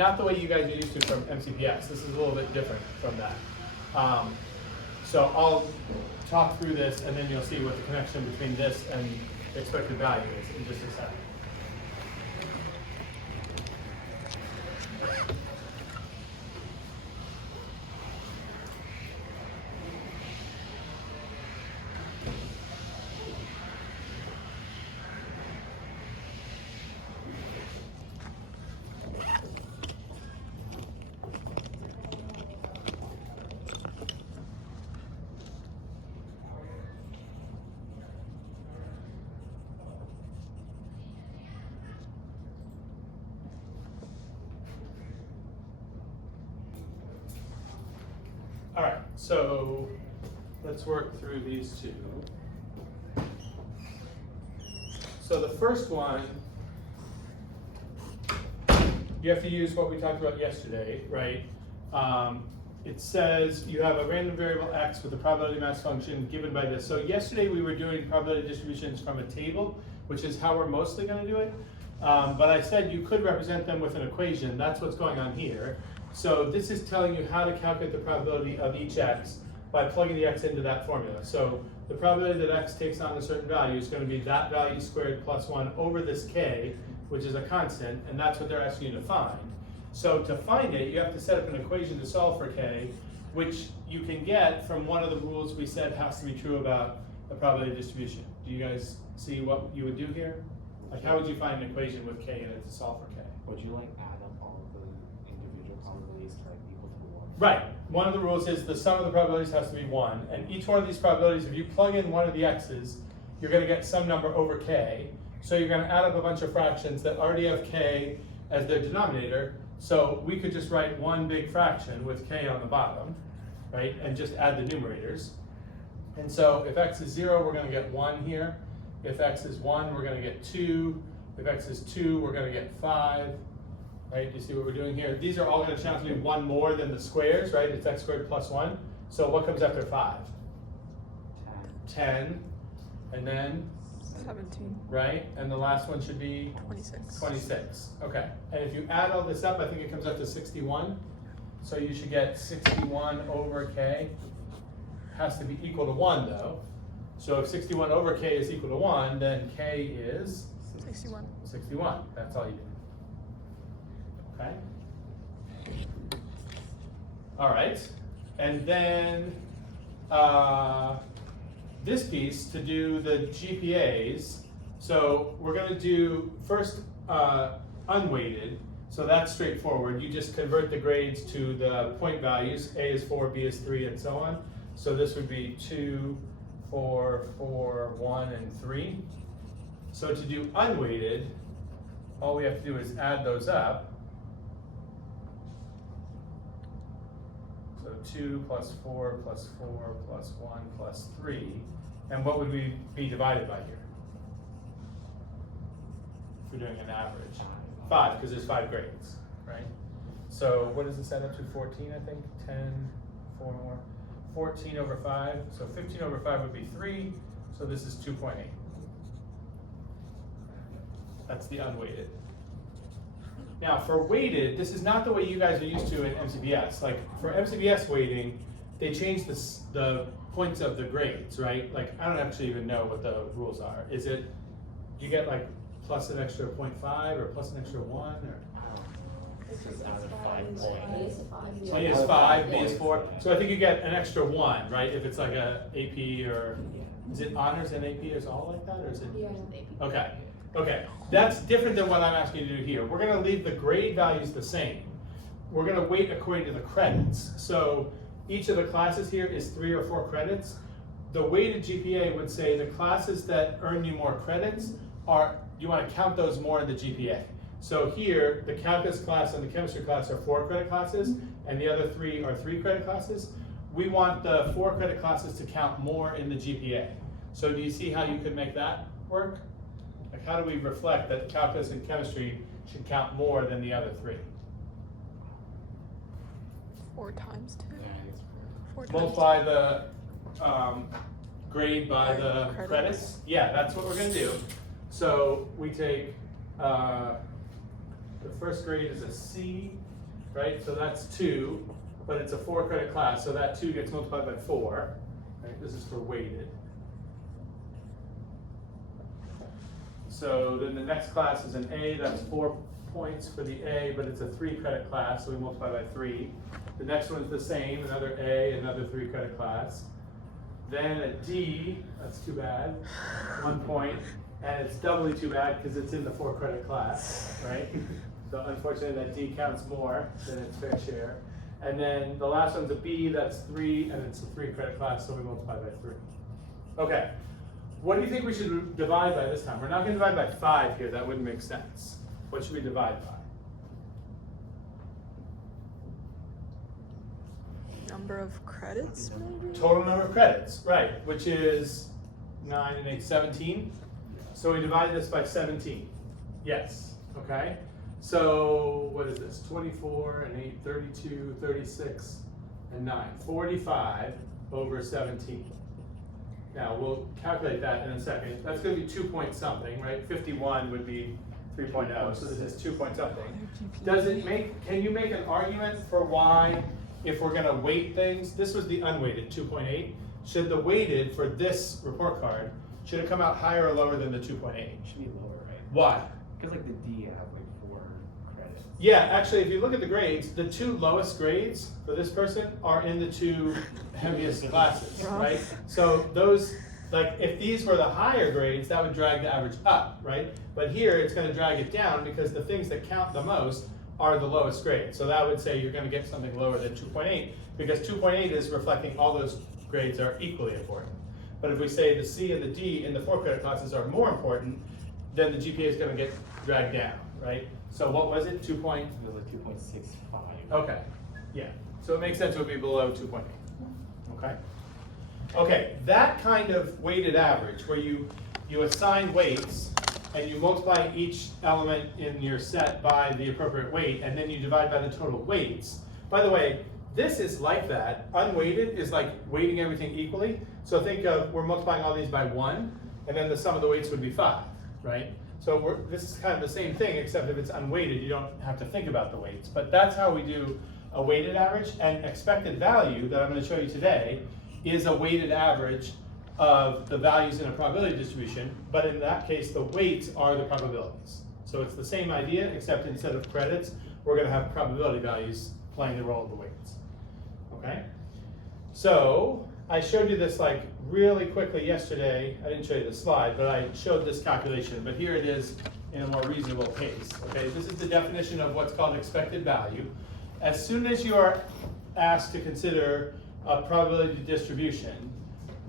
not the way you guys are used to from MCPS. This is a little bit different from that. So I'll talk through this, and then you'll see what the connection between this and the expected value is in just a second. All right, so let's work through these two. So the first one, you have to use what we talked about yesterday, right? It says you have a random variable x with a probability mass function given by this. So yesterday we were doing probability distributions from a table, which is how we're mostly going to do it. But I said you could represent them with an equation. That's what's going on here. So this is telling you how to calculate the probability of each x by plugging the x into that formula. So the probability that x takes on a certain value is going to be that value squared plus 1 over this k, which is a constant, and that's what they're asking you to find. So to find it, you have to set up an equation to solve for k, which you can get from one of the rules we said has to be true about the probability distribution. Do you guys see what you would do here? Like, how would you find an equation with k in it to solve for k? Would you like add up all of the individual probabilities to like equal to 1? Right. One of the rules is the sum of the probabilities has to be 1, and each one of these probabilities, if you plug in one of the x's, you're going to get some number over k. So you're going to add up a bunch of fractions that already have k as their denominator. So we could just write one big fraction with k on the bottom, right, and just add the numerators. And so if x is 0, we're going to get 1 here. If x is 1, we're going to get 2. If x is 2, we're going to get 5. Right? You see what we're doing here? These are all going to turn out to be 1 more than the squares, right? It's x squared plus 1. So what comes after 5? 10. And then? 17. Right? And the last one should be? 26. 26. Okay. And if you add all this up, I think it comes out to 61. So you should get 61 over k. Has to be equal to 1, though. So if 61 over k is equal to 1, then k is? 61. 61. That's all you do. Okay. All right. And then this piece to do the GPAs. So we're going to do first unweighted. So that's straightforward. You just convert the grades to the point values. A is 4, B is 3, and so on. So this would be 2, 4, 4, 1, and 3. So to do unweighted, all we have to do is add those up. So 2 plus 4 plus 4 plus 1 plus 3. And what would we be divided by here? If we're doing an average. 5, because there's 5 grades, right? So what does this add up to? 14, I think? 10, 4 more. 14 over 5. So 15 over 5 would be 3. So this is 2.8. That's the unweighted. Now for weighted, this is not the way you guys are used to in MCPS. Like for MCPS weighting, they changed the points of the grades, right? Like I don't actually even know what the rules are. Is it, you get like plus an extra 0.5 or plus an extra 1 or? This is out of 5 points. A is 5, B is 4. So I think you get an extra 1, right? If it's like a AP or, is it honors and AP is all like that or is it? Yeah. Okay. Okay, that's different than what I'm asking you to do here. We're going to leave the grade values the same. We're going to weight according to the credits. So each of the classes here is 3 or 4 credits. The weighted GPA would say the classes that earn you more credits are, you want to count those more in the GPA. So here, the calculus class and the chemistry class are 4 credit classes, and the other 3 are 3 credit classes. We want the 4 credit classes to count more in the GPA. So do you see how you could make that work? Like how do we reflect that calculus and chemistry should count more than the other 3? 4 times 2. Yeah, it's 4 times Multiply the grade by the Credits. credits. Yeah, that's what we're going to do. So we take the first grade is a C, right? So that's 2, but it's a 4 credit class, so that 2 gets multiplied by 4, right? This is for weighted. So then the next class is an A, that's 4 points for the A, but it's a 3 credit class, so we multiply by 3. The next one's the same, another A, another 3 credit class. Then a D, that's too bad, 1 point, and it's doubly too bad because it's in the 4 credit class, right? So unfortunately that D counts more than its fair share. And then the last one's a B, that's 3, and it's a 3 credit class, so we multiply by 3. Okay, what do you think we should divide by this time? We're not going to divide by 5 here, that wouldn't make sense. What should we divide by? Number of credits, maybe? Total number of credits, right, which is 9 and 8, 17. So we divide this by 17. Yes, okay? So what is this? 24 and 8, 32, 36, and 9. 45 over 17. Now we'll calculate that in a second. That's going to be 2 point something, right? 51 would be 3.0, so this is 2 point something. Does it make, can you make an argument for why, if we're going to weight things, this was the unweighted, 2.8. Should the weighted for this report card, should it come out higher or lower than the 2.8? Should be lower, right? Why? Because like the D have like 4 credits. Yeah, actually, if you look at the grades, the 2 lowest grades for this person are in the 2 heaviest classes, right? So those, like, if these were the higher grades, that would drag the average up, right? But here, it's going to drag it down because the things that count the most are the lowest grades. So that would say you're going to get something lower than 2.8 because 2.8 is reflecting all those grades are equally important. But if we say the C and the D in the 4 credit classes are more important, then the GPA is going to get dragged down, right? So what was it? 2 point? It was like 2.65. Okay, yeah. So it makes sense it would be below 2.8. Okay. Okay, that kind of weighted average where you assign weights and you multiply each element in your set by the appropriate weight and then you divide by the total weights. By the way, this is like that. Unweighted is like weighting everything equally. So think of, we're multiplying all these by 1 and then the sum of the weights would be 5, right? So this is kind of the same thing, except if it's unweighted, you don't have to think about the weights. But that's how we do a weighted average, and expected value that I'm going to show you today is a weighted average of the values in a probability distribution, but in that case, the weights are the probabilities. So it's the same idea, except instead of credits, we're going to have probability values playing the role of the weights. Okay? So I showed you this like really quickly yesterday. I didn't show you the slide, but I showed this calculation, but here it is in a more reasonable case. Okay, this is the definition of what's called expected value. As soon as you are asked to consider a probability distribution,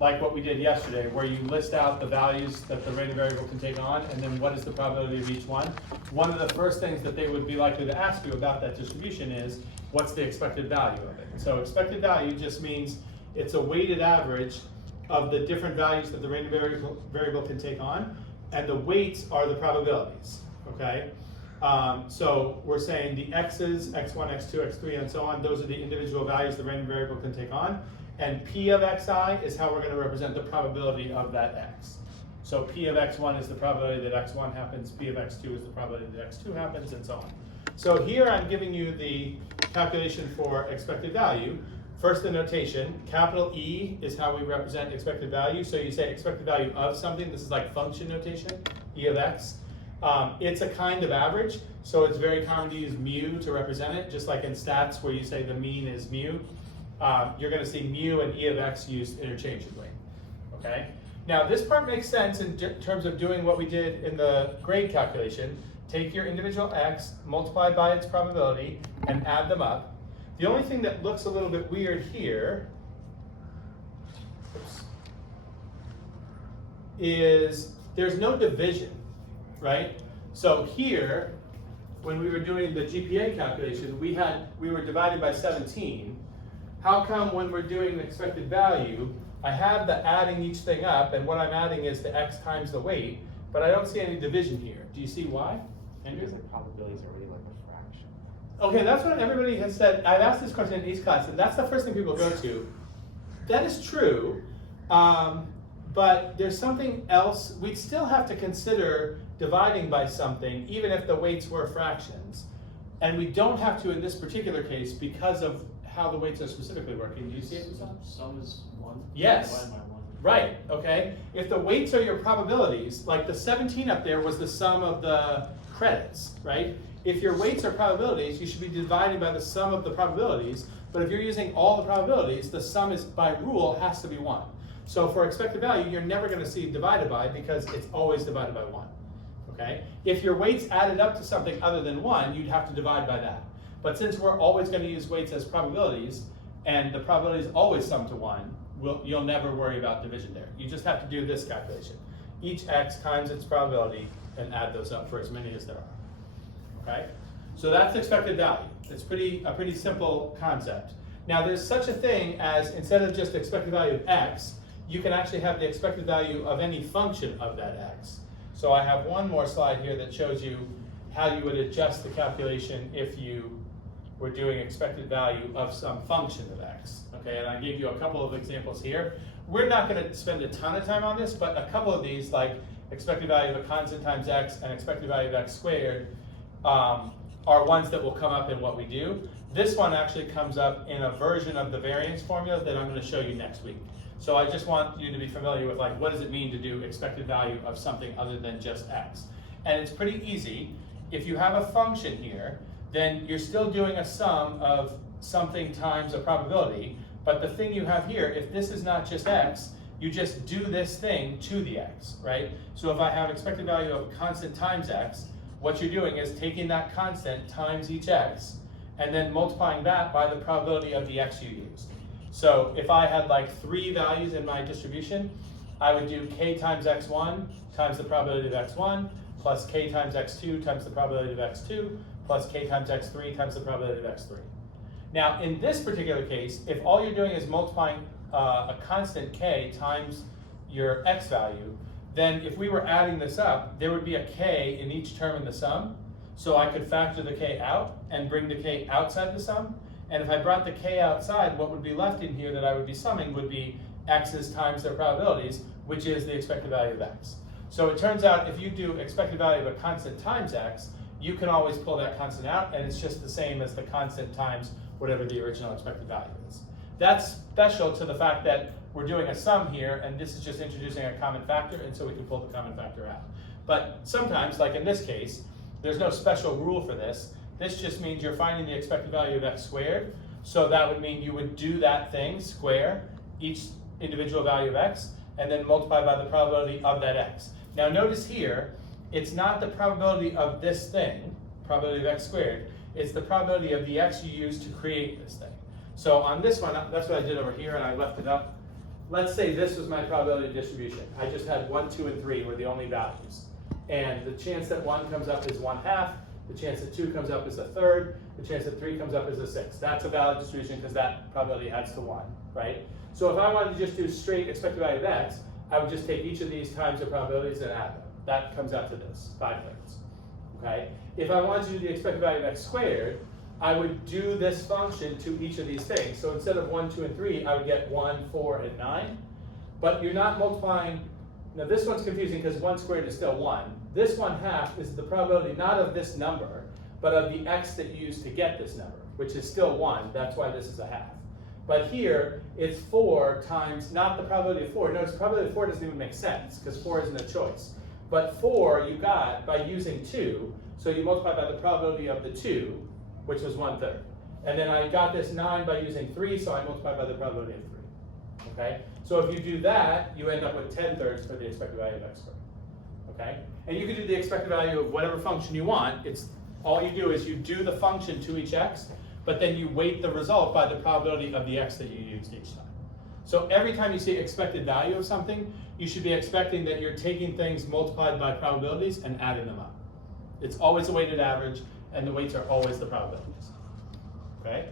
like what we did yesterday, where you list out the values that the random variable can take on, and then what is the probability of each one of the first things that they would be likely to ask you about that distribution is, what's the expected value of it? So expected value just means it's a weighted average of the different values that the random variable can take on, and the weights are the probabilities, okay? So we're saying the x's, x1, x2, x3, and so on, those are the individual values the random variable can take on, and p of xi is how we're going to represent the probability of that x. So p of x1 is the probability that x1 happens, p of x2 is the probability that x2 happens, and so on. So here I'm giving you the calculation for expected value. First, the notation. Capital E is how we represent expected value. So you say expected value of something. This is like function notation, E of x. It's a kind of average, so it's very common to use mu to represent it, just like in stats where you say the mean is mu. You're going to see mu and E of x used interchangeably. Okay. Now this part makes sense in terms of doing what we did in the grade calculation. Take your individual x, multiply by its probability, and add them up. The only thing that looks a little bit weird here is there's no division, right? So here, when we were doing the GPA calculation, we were divided by 17. How come when we're doing the expected value, I have the adding each thing up, and what I'm adding is the x times the weight, but I don't see any division here. Do you see why? Andrew? Because like probabilities are already like a fraction. Okay, that's what everybody has said. I've asked this question in each class, and that's the first thing people go to. That is true, but there's something else. We'd still have to consider dividing by something, even if the weights were fractions. And we don't have to in this particular case because of how the weights are specifically working. Do you see it? Sum is 1. Yes. Divided by 1. Right, okay? If the weights are your probabilities, like the 17 up there was the sum of the credits, right? If your weights are probabilities, you should be dividing by the sum of the probabilities, but if you're using all the probabilities, the sum is, by rule, has to be 1. So for expected value, you're never gonna see divided by because it's always divided by 1, okay? If your weights added up to something other than 1, you'd have to divide by that. But since we're always gonna use weights as probabilities, and the probabilities always sum to 1, you'll never worry about division there. You just have to do this calculation. Each x times its probability and add those up for as many as there are, okay? So that's expected value. It's a pretty simple concept. Now there's such a thing as, instead of just expected value of x, you can actually have the expected value of any function of that x. So I have one more slide here that shows you how you would adjust the calculation if you were doing expected value of some function of x. Okay, and I gave you a couple of examples here. We're not going to spend a ton of time on this, but a couple of these, like expected value of a constant times x and expected value of x squared, are ones that will come up in what we do. This one actually comes up in a version of the variance formula that I'm going to show you next week. So I just want you to be familiar with, like, what does it mean to do expected value of something other than just x? And it's pretty easy. If you have a function here, then you're still doing a sum of something times a probability. But the thing you have here, if this is not just x, you just do this thing to the x, right? So if I have expected value of constant times x, what you're doing is taking that constant times each x, and then multiplying that by the probability of the x you used. So if I had like 3 values in my distribution, I would do k times x1 times the probability of x1, plus k times x2 times the probability of x2, plus k times x3 times the probability of x3. Now, in this particular case, if all you're doing is multiplying a constant k times your x value, then if we were adding this up, there would be a k in each term in the sum. So I could factor the k out and bring the k outside the sum. And if I brought the k outside, what would be left in here that I would be summing would be x's times their probabilities, which is the expected value of x. So it turns out if you do expected value of a constant times x, you can always pull that constant out, and it's just the same as the constant times whatever the original expected value is. That's special to the fact that we're doing a sum here, and this is just introducing a common factor, and so we can pull the common factor out. But sometimes, like in this case, there's no special rule for this. This just means you're finding the expected value of x squared, so that would mean you would do that thing, square each individual value of x, and then multiply by the probability of that x. Now notice here, it's not the probability of this thing, probability of x squared, it's the probability of the x you use to create this thing. So on this one, that's what I did over here, and I left it up. Let's say this was my probability distribution. I just had 1, 2, and 3 were the only values. And the chance that 1 comes up is 1/2, the chance that 2 comes up is 1/3, the chance that 3 comes up is 1/6. That's a valid distribution because that probability adds to 1, right? So if I wanted to just do straight expected value of x, I would just take each of these times the probabilities and add them. That comes out to this, 5/3. Okay? If I wanted to do the expected value of x squared, I would do this function to each of these things. So instead of 1, 2, and 3, I would get 1, 4, and 9. But you're not multiplying. Now this one's confusing because 1 squared is still 1. This 1/2 is the probability not of this number, but of the x that you use to get this number, which is still 1. That's why this is a half. But here, it's 4 times, not the probability of 4. Notice the probability of 4 doesn't even make sense because 4 isn't a choice. But 4 you got by using 2, so you multiply by the probability of the 2, which was 1/3. And then I got this 9 by using 3, so I multiply by the probability of 3. Okay? So if you do that, you end up with 10/3 for the expected value of x squared. Okay? And you can do the expected value of whatever function you want. It's all you do is you do the function to each x, but then you weight the result by the probability of the x that you used each time. So every time you see expected value of something, you should be expecting that you're taking things multiplied by probabilities and adding them up. It's always a weighted average, and the weights are always the probabilities. Okay?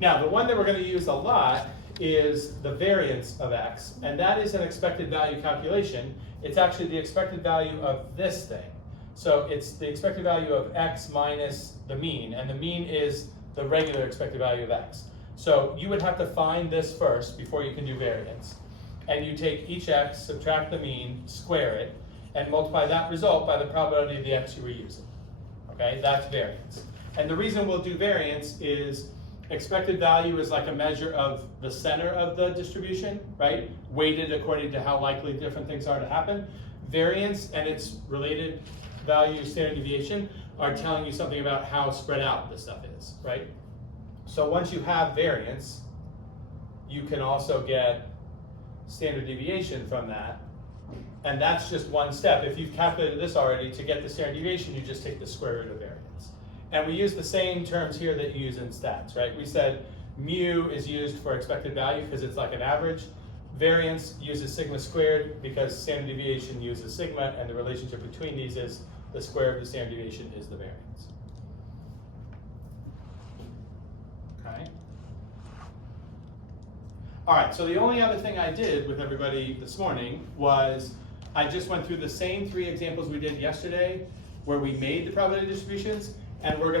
Now, the one that we're going to use a lot is the variance of x, and that is an expected value calculation. It's actually the expected value of this thing. So it's the expected value of x minus the mean, and the mean is the regular expected value of x. So you would have to find this first before you can do variance. And you take each x, subtract the mean, square it, and multiply that result by the probability of the x you were using. Okay, that's variance. And the reason we'll do variance is expected value is like a measure of the center of the distribution, right? Weighted according to how likely different things are to happen. Variance and its related value, standard deviation, are telling you something about how spread out this stuff is, right? So once you have variance, you can also get standard deviation from that. And that's just one step. If you've calculated this already, to get the standard deviation, you just take the square root of variance. And we use the same terms here that you use in stats, right? We said mu is used for expected value because it's like an average. Variance uses sigma squared because standard deviation uses sigma, and the relationship between these is the square of the standard deviation is the variance. Okay. All right, so the only other thing I did with everybody this morning was I just went through the same 3 examples we did yesterday where we made the probability distributions, and we're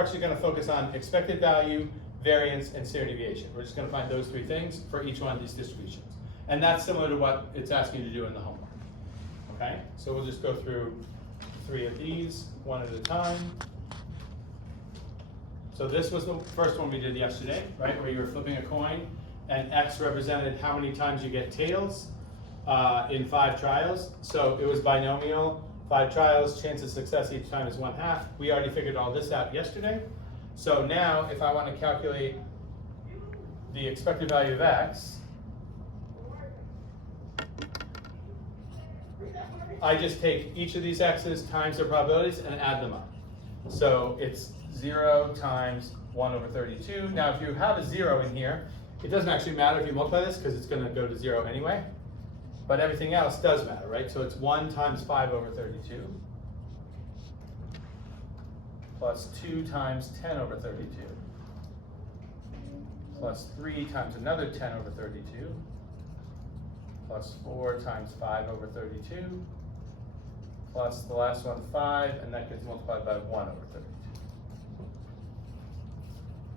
actually gonna focus on expected value, variance, and standard deviation. We're just gonna find those 3 things for each one of these distributions. And that's similar to what it's asking you to do in the homework. Okay, so we'll just go through 3 of these, one at a time. So this was the first one we did yesterday, right, where you were flipping a coin, and X represented how many times you get tails in 5 trials. So it was binomial, 5 trials, chance of success each time is 1/2. We already figured all this out yesterday. So now, if I want to calculate the expected value of X, I just take each of these X's times their probabilities and add them up. So it's 0 times 1 over 32. Now, if you have a 0 in here, it doesn't actually matter if you multiply this because it's going to go to 0 anyway. But everything else does matter, right? So it's 1 times 5 over 32 plus 2 times 10 over 32 plus 3 times another 10 over 32 plus 4 times 5 over 32 plus the last one 5, and that gets multiplied by 1 over 32.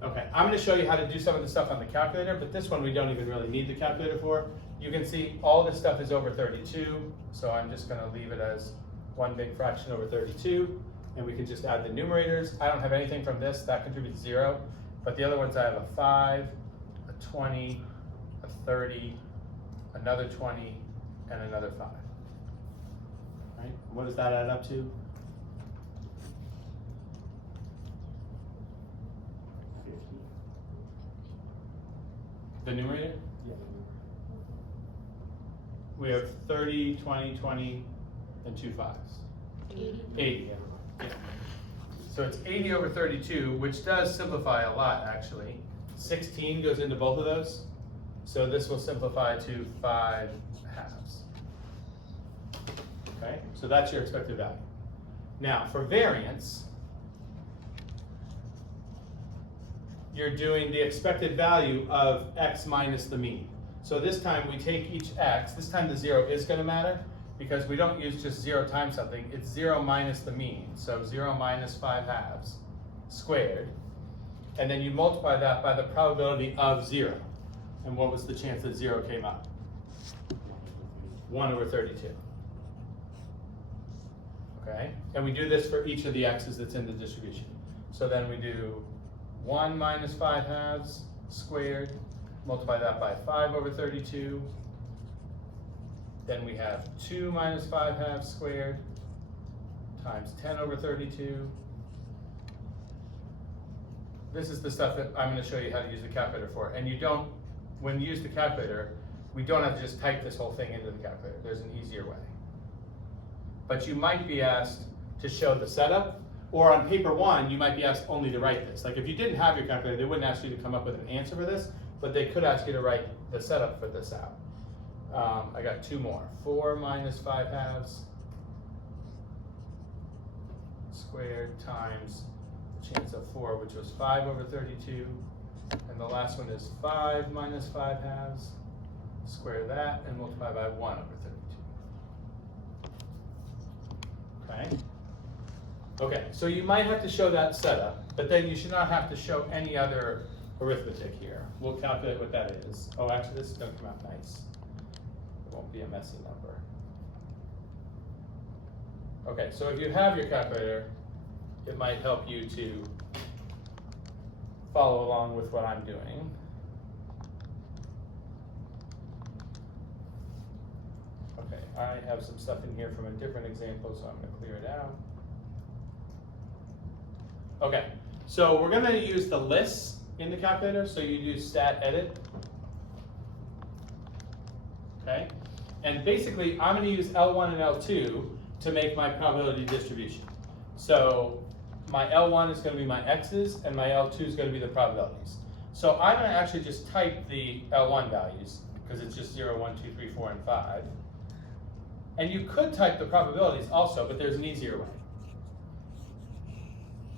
Okay, I'm going to show you how to do some of the stuff on the calculator, but this one we don't even really need the calculator for. You can see all this stuff is over 32, so I'm just going to leave it as one big fraction over 32, and we can just add the numerators. I don't have anything from this, that contributes 0, but the other ones I have a 5, a 20, a 30, another 20, and another 5. Right? What does that add up to? 50. The numerator? Yeah. We have 30, 20, 20, and 2 5s. 80. Yeah. So it's 80 over 32, which does simplify a lot, actually. 16 goes into both of those. So this will simplify to 5 halves. Okay, so that's your expected value. Now, for variance, you're doing the expected value of X minus the mean. So this time we take each X, this time the 0 is going to matter because we don't use just 0 times something, it's 0 minus the mean. So 0 minus 5 halves squared. And then you multiply that by the probability of 0. And what was the chance that 0 came up? 1 over 32. Okay, and we do this for each of the X's that's in the distribution. So then we do 1 minus 5 halves squared, multiply that by 5 over 32. Then we have 2 minus 5 halves squared times 10 over 32. This is the stuff that I'm going to show you how to use the calculator for. And you don't, when you use the calculator, we don't have to just type this whole thing into the calculator. There's an easier way. But you might be asked to show the setup, or on paper 1, you might be asked only to write this. Like if you didn't have your calculator, they wouldn't ask you to come up with an answer for this, but they could ask you to write the setup for this out. I got 2 more. 4 minus 5 halves squared times the chance of 4, which was 5 over 32. And the last one is 5 minus 5 halves. Square that and multiply by 1 over 32. Okay? Okay, so you might have to show that setup, but then you should not have to show any other arithmetic here. We'll calculate what that is. Oh, actually, this is going to come out nice. It won't be a messy number. Okay, so if you have your calculator, it might help you to follow along with what I'm doing. Okay, I have some stuff in here from a different example, so I'm gonna clear it out. Okay, so we're gonna use the lists in the calculator, so you do stat edit. Okay, and basically I'm gonna use L1 and L2 to make my probability distribution. So my L1 is gonna be my x's and my L2 is gonna be the probabilities. So I'm gonna actually just type the L1 values, because it's just 0, 1, 2, 3, 4, and 5. And you could type the probabilities also, but there's an easier way.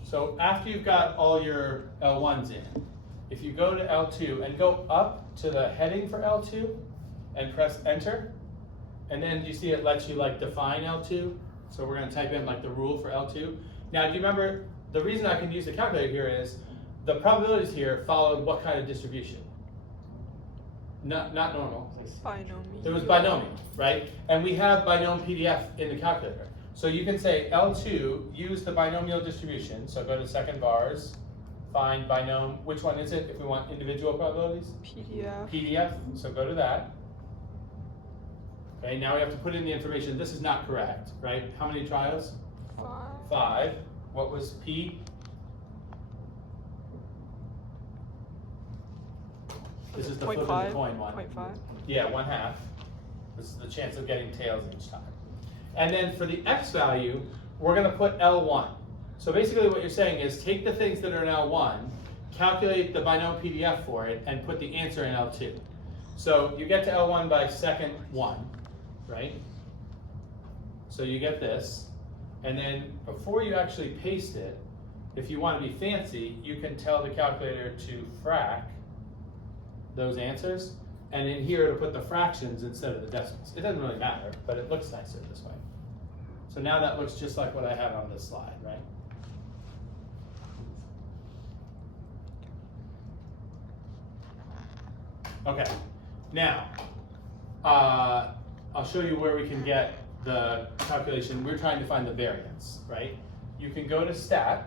So after you've got all your L1s in, if you go to L2 and go up to the heading for L2 and press enter, and then you see it lets you like define L2. So we're gonna type in like the rule for L2. Now, do you remember, the reason I can use the calculator here is the probabilities here followed what kind of distribution? Not normal. Binomial. It was binomial, right? And we have binomial PDF in the calculator. So you can say L2, use the binomial distribution. So go to second bars, find binomial. Which one is it if we want individual probabilities? PDF. PDF, so go to that. Okay, now we have to put in the information. This is not correct, right? How many trials? 5. 5. What was P? This is the flip of the coin one. 0.5. Yeah, 1/2. This is the chance of getting tails each time. And then for the x value, we're gonna put L1. So basically what you're saying is take the things that are in L1, calculate the binomial PDF for it, and put the answer in L2. So you get to L1 by second 1, right? So you get this. And then before you actually paste it, if you want to be fancy, you can tell the calculator to frac those answers. And in here to put the fractions instead of the decimals. It doesn't really matter, but it looks nicer this way. So now that looks just like what I had on this slide, right? Okay, now, I'll show you where we can get the calculation. We're trying to find the variance, right? You can go to stat,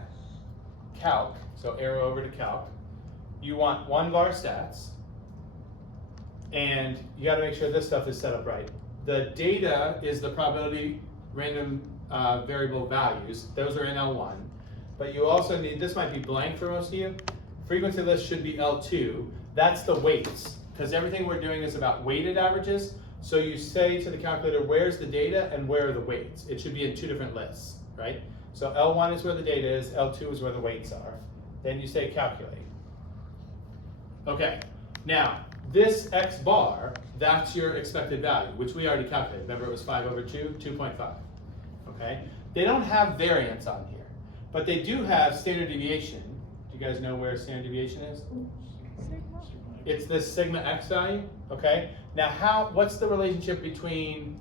calc, so arrow over to calc. You want 1 var stats, and you gotta make sure this stuff is set up right. The data is the probability random variable values. Those are in L1. But you also need, this might be blank for most of you. Frequency list should be L2. That's the weights, because everything we're doing is about weighted averages. So you say to the calculator, where's the data and where are the weights? It should be in 2 different lists, right? So L1 is where the data is, L2 is where the weights are. Then you say calculate. Okay, now, this x bar, that's your expected value, which we already calculated. Remember it was 5 over 2, 2.5, okay? They don't have variance on here, but they do have standard deviation. Do you guys know where standard deviation is? Sigma. It's this sigma x value, okay? Now what's the relationship between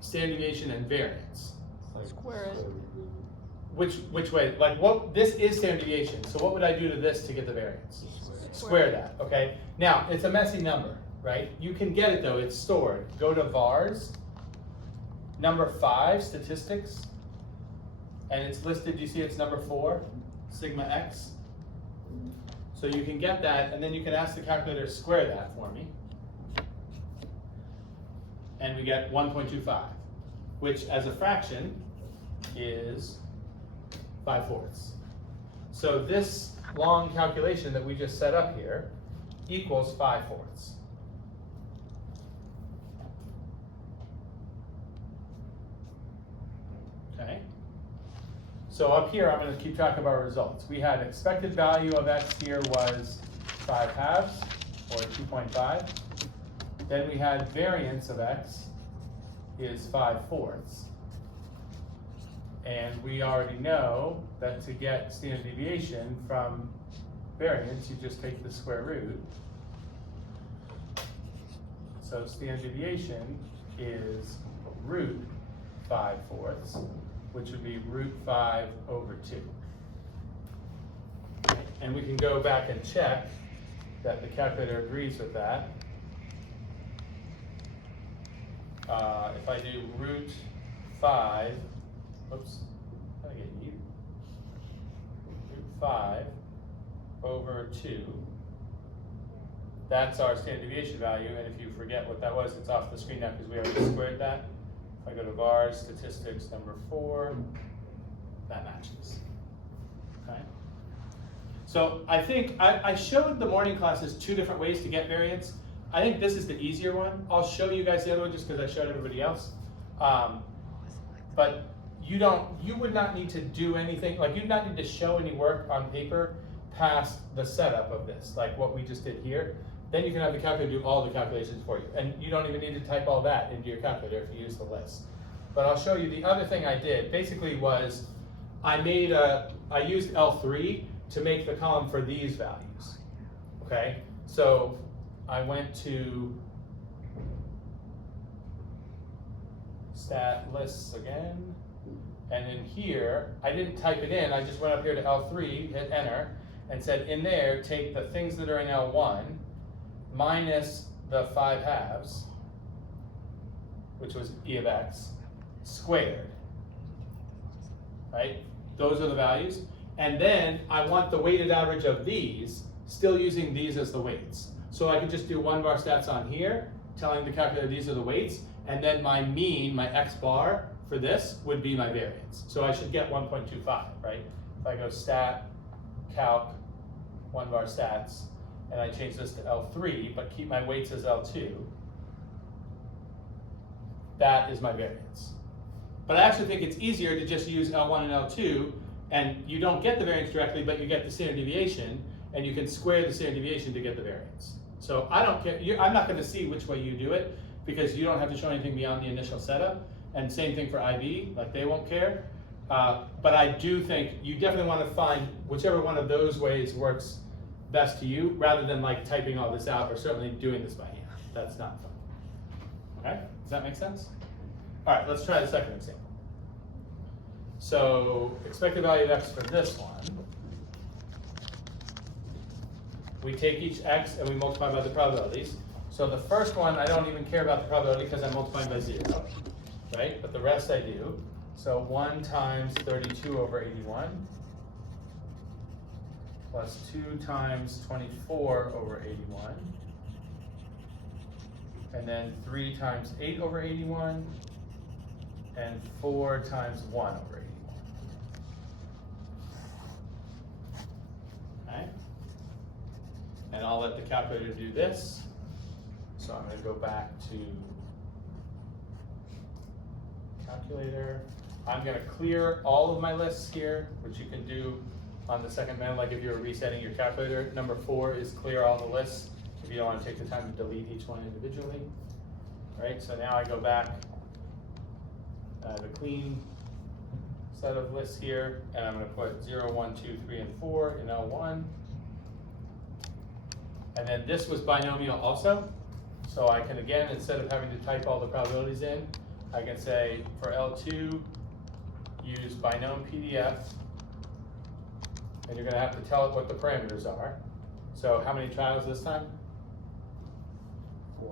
standard deviation and variance? Square it. Which way? Like what, this is standard deviation, so what would I do to this to get the variance? Square that, okay? Now, it's a messy number, right? You can get it though, it's stored. Go to vars, number 5, statistics, and it's listed, you see it's number 4, sigma x. So you can get that, and then you can ask the calculator to square that for me. And we get 1.25, which as a fraction is 5/4. So this long calculation that we just set up here equals 5/4. Okay. So up here, I'm going to keep track of our results. We had expected value of x here was 5/2 or 2.5. Then we had variance of x is 5/4. And we already know that to get standard deviation from variance, you just take the square root. So standard deviation is root 5/4, which would be root 5 over 2. And we can go back and check that the calculator agrees with that. If I do root 5, oops, how do I get you? 5 over 2. That's our standard deviation value, and if you forget what that was, it's off the screen now because we already squared that. If I go to var statistics number 4, that matches. Okay. So I think I showed the morning classes 2 different ways to get variance. I think this is the easier one. I'll show you guys the other one just because I showed everybody else. But you would not need to do anything, like you'd not need to show any work on paper past the setup of this, like what we just did here. Then you can have the calculator do all the calculations for you. And you don't even need to type all that into your calculator if you use the list. But I'll show you the other thing I did, basically was I used L3 to make the column for these values, okay? So I went to stat lists again, and in here, I didn't type it in, I just went up here to L3, hit enter, and said in there, take the things that are in L1 minus the 5/2, which was E of x, squared, right? Those are the values. And then I want the weighted average of these, still using these as the weights. So I can just do 1 bar stats on here, telling the calculator these are the weights, and then my mean, my x bar for this would be my variance. So I should get 1.25, right? If I go stat, calc, 1 bar stats, and I change this to L3, but keep my weights as L2, that is my variance. But I actually think it's easier to just use L1 and L2, and you don't get the variance directly, but you get the standard deviation, and you can square the standard deviation to get the variance. So I don't care, I'm not gonna see which way you do it, because you don't have to show anything beyond the initial setup, and same thing for IB, like they won't care. But I do think you definitely wanna find whichever one of those ways works best to you, rather than like typing all this out, or certainly doing this by hand. That's not fun. Okay, does that make sense? All right, let's try the second example. So expected value of x for this one, we take each x and we multiply by the probabilities. So the first one, I don't even care about the probability because I'm multiplying by 0, right? But the rest I do. So 1 times 32 over 81 plus 2 times 24 over 81, and then 3 times 8 over 81, and 4 times 1 over 81. Okay? And I'll let the calculator do this. So I'm going to go back to calculator. I'm going to clear all of my lists here, which you can do on the second menu, like if you're resetting your calculator. Number 4 is clear all the lists if you don't want to take the time to delete each one individually. All right, so now I go back. I have a clean set of lists here, and I'm going to put 0, 1, 2, 3, and 4 in L1. And then this was binomial also. So I can, again, instead of having to type all the probabilities in, I can say for L2, use binom PDF, and you're going to have to tell it what the parameters are. So how many trials this time?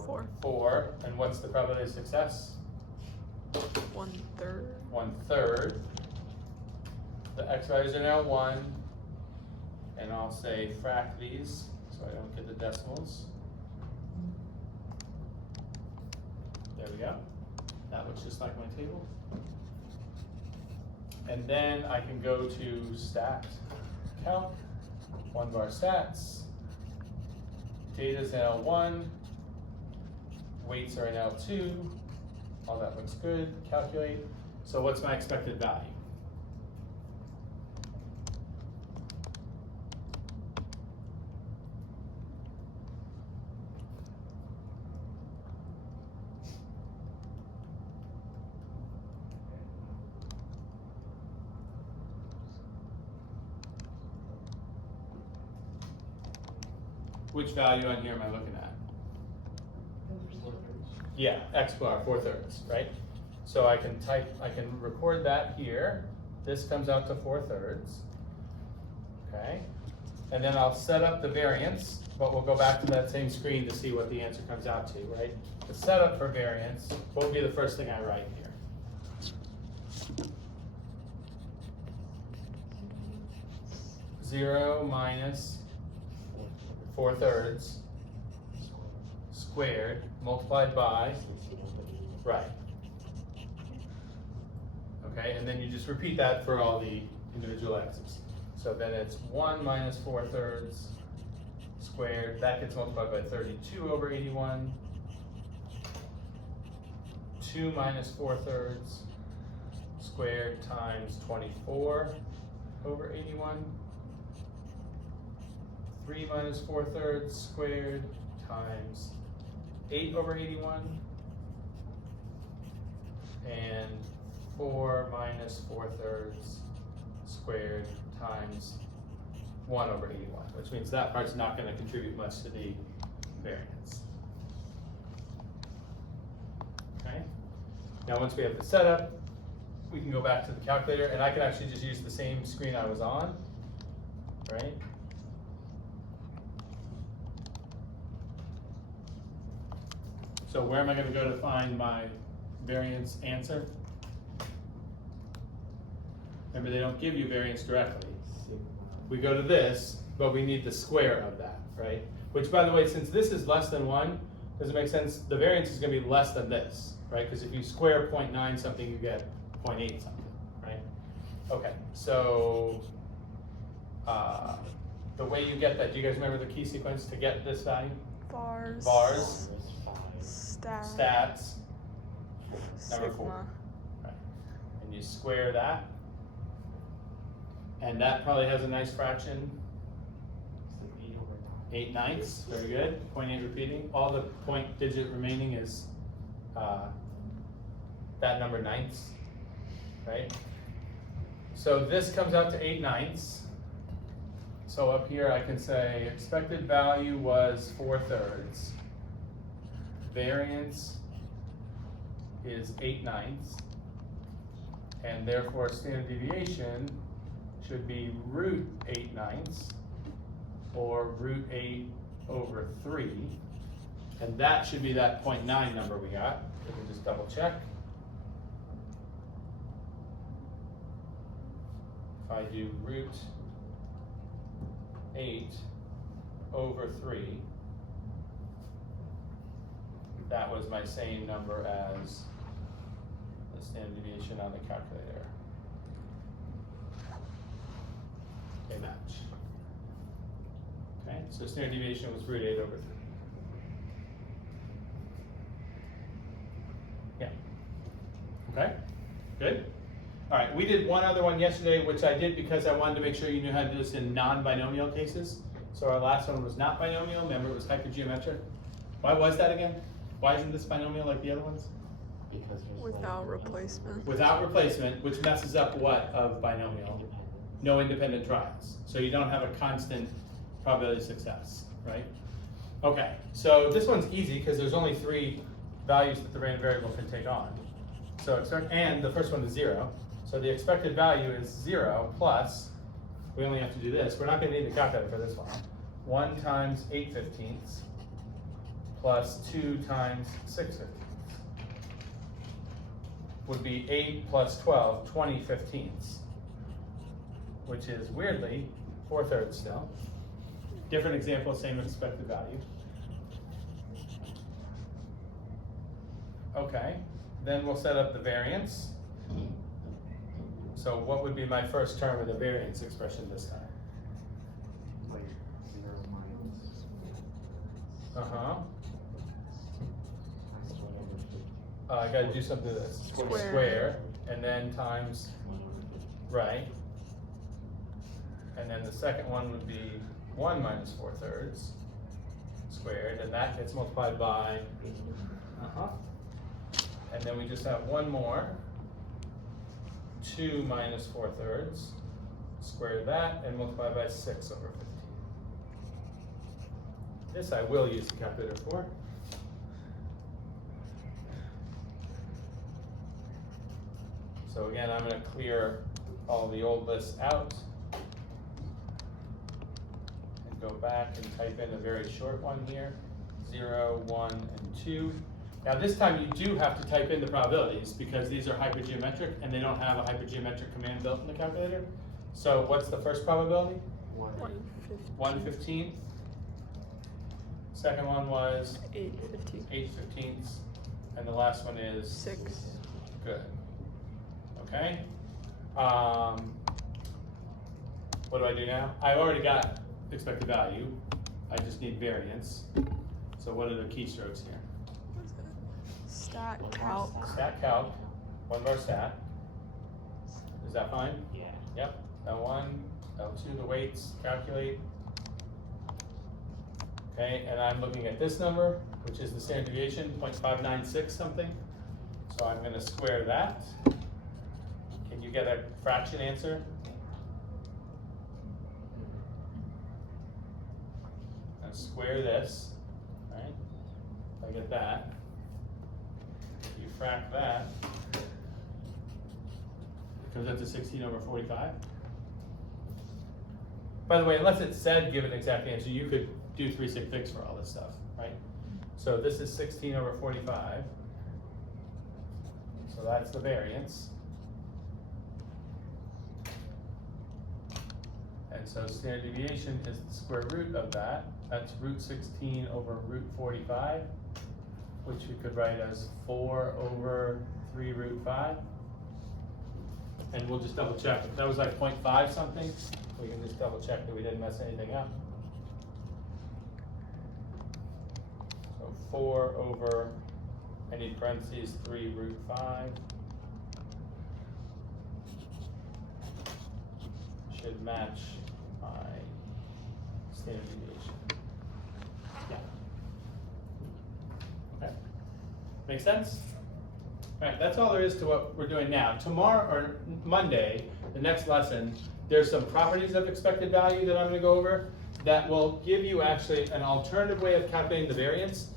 4. 4. And what's the probability of success? 1/3. 1/3. The x values are now 1, and I'll say frac these so I don't get the decimals. There we go. That looks just like my table. And then I can go to stat calc, 1 bar stats, data's in L1, weights are in L2, all that looks good, calculate. So what's my expected value? Which value on here am I looking at? Yeah, x bar, 4/3, right? So I can record that here. This comes out to 4/3. Okay. And then I'll set up the variance, but we'll go back to that same screen to see what the answer comes out to, right? The setup for variance will be the first thing I write here. 0 minus 4/3 squared multiplied by, right. Okay, and then you just repeat that for all the individual x's. So then it's 1 minus 4/3 squared, that gets multiplied by 32 over 81. 2 minus 4/3 squared times 24 over 81. 3 minus 4/3 squared times 8 over 81. And 4 minus 4/3 squared times 1 over 81, which means that part's not going to contribute much to the variance. Okay. Now once we have the setup, we can go back to the calculator, and I can actually just use the same screen I was on, right? So where am I going to go to find my variance answer? Remember, they don't give you variance directly. We go to this, but we need the square of that, right? Which, by the way, since this is less than 1, does it make sense? The variance is going to be less than this, right? Because if you square 0.9 something, you get 0.8 something, right? Okay, so the way you get that, do you guys remember the key sequence to get this value? Bars. Bars. Stat. Stats. Number 4. Sigma. Right. And you square that. And that probably has a nice fraction. 8/9, very good. 0.8 repeating. All the point digit remaining is that number 9ths, right? So this comes out to 8/9. So up here I can say expected value was 4/3. Variance is 8/9. And therefore standard deviation should be root 8/9 or root 8 over 3. And that should be that 0.9 number we got. We can just double check. If I do root 8 over 3, that was my same number as the standard deviation on the calculator. They match. Okay, so standard deviation was root 8 over 3. Yeah. Okay, good. All right, we did one other one yesterday, which I did because I wanted to make sure you knew how to do this in non-binomial cases. So our last one was not binomial, remember it was hypergeometric. Why was that again? Why isn't this binomial like the other ones? Because there's Without replacement. Without replacement, which messes up what of binomial? No independent trials. So you don't have a constant probability of success, right? Okay, so this one's easy because there's only 3 values that the random variable can take on. So and the first one is 0. So the expected value is 0 plus, we only have to do this. We're not going to need the calculator for this one. 1 times 8/15 plus 2 times 6/15 would be 8 plus 12, 20/15, which is weirdly 4/3 still. Different example, same expected value. Okay, then we'll set up the variance. So what would be my first term of the variance expression this time? like 0 minus Uh-huh. times 1 over 50. I gotta do something to this. Square. And then times, 1 over 50. right. And then the second one would be 1 minus 4/3 squared, and that gets multiplied by, and then we just have one more, 2 minus 4/3, square that, and multiply by 6 over 15. This I will use the calculator for. So again, I'm going to clear all the old lists out and go back and type in a very short one here, 0, 1, and 2. Now this time you do have to type in the probabilities because these are hypergeometric and they don't have a hypergeometric command built in the calculator. So what's the first probability? 1 1/15. Second one was 8/15. 8/15, and the last one is 6. good. Okay. What do I do now? I already got expected value. I just need variance. So what are the keystrokes here? What's it? Stat calc. Stat calc, one bar stat. Is that fine? Yeah. Yep. L1, L2, the weights, calculate. Okay, and I'm looking at this number, which is the standard deviation, 0.596 something. So I'm gonna square that. Can you get a fraction answer? And square this, right? If I get that. You frac that. It comes up to 16/45. By the way, unless it said give an exact answer, you could do 3 sig figs for all this stuff, right? So this is 16/45. So that's the variance. And so standard deviation is the square root of that. That's root 16 over root 45, which we could write as 4/3 root 5. And we'll just double check. If that was like 0.5 something, we can just double check that we didn't mess anything up. So 4/, I need parentheses, 3 root 5. Should match my standard deviation. Yeah. Okay. Make sense? All right, that's all there is to what we're doing now. Tomorrow, or Monday, the next lesson, there's some properties of expected value that I'm gonna go over that will give you actually an alternative way of calculating the variance,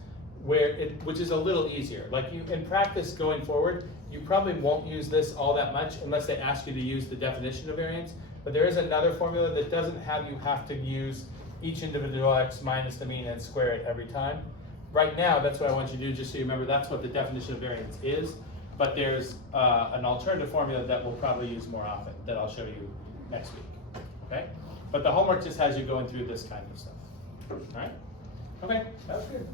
which is a little easier. Like in practice going forward, you probably won't use this all that much unless they ask you to use the definition of variance. But there is another formula that doesn't have you have to use each individual x minus the mean and square it every time. Right now, that's what I want you to do, just so you remember that's what the definition of variance is. But there's an alternative formula that we'll probably use more often that I'll show you next week, okay? But the homework just has you going through this kind of stuff, all right? Okay, that was good.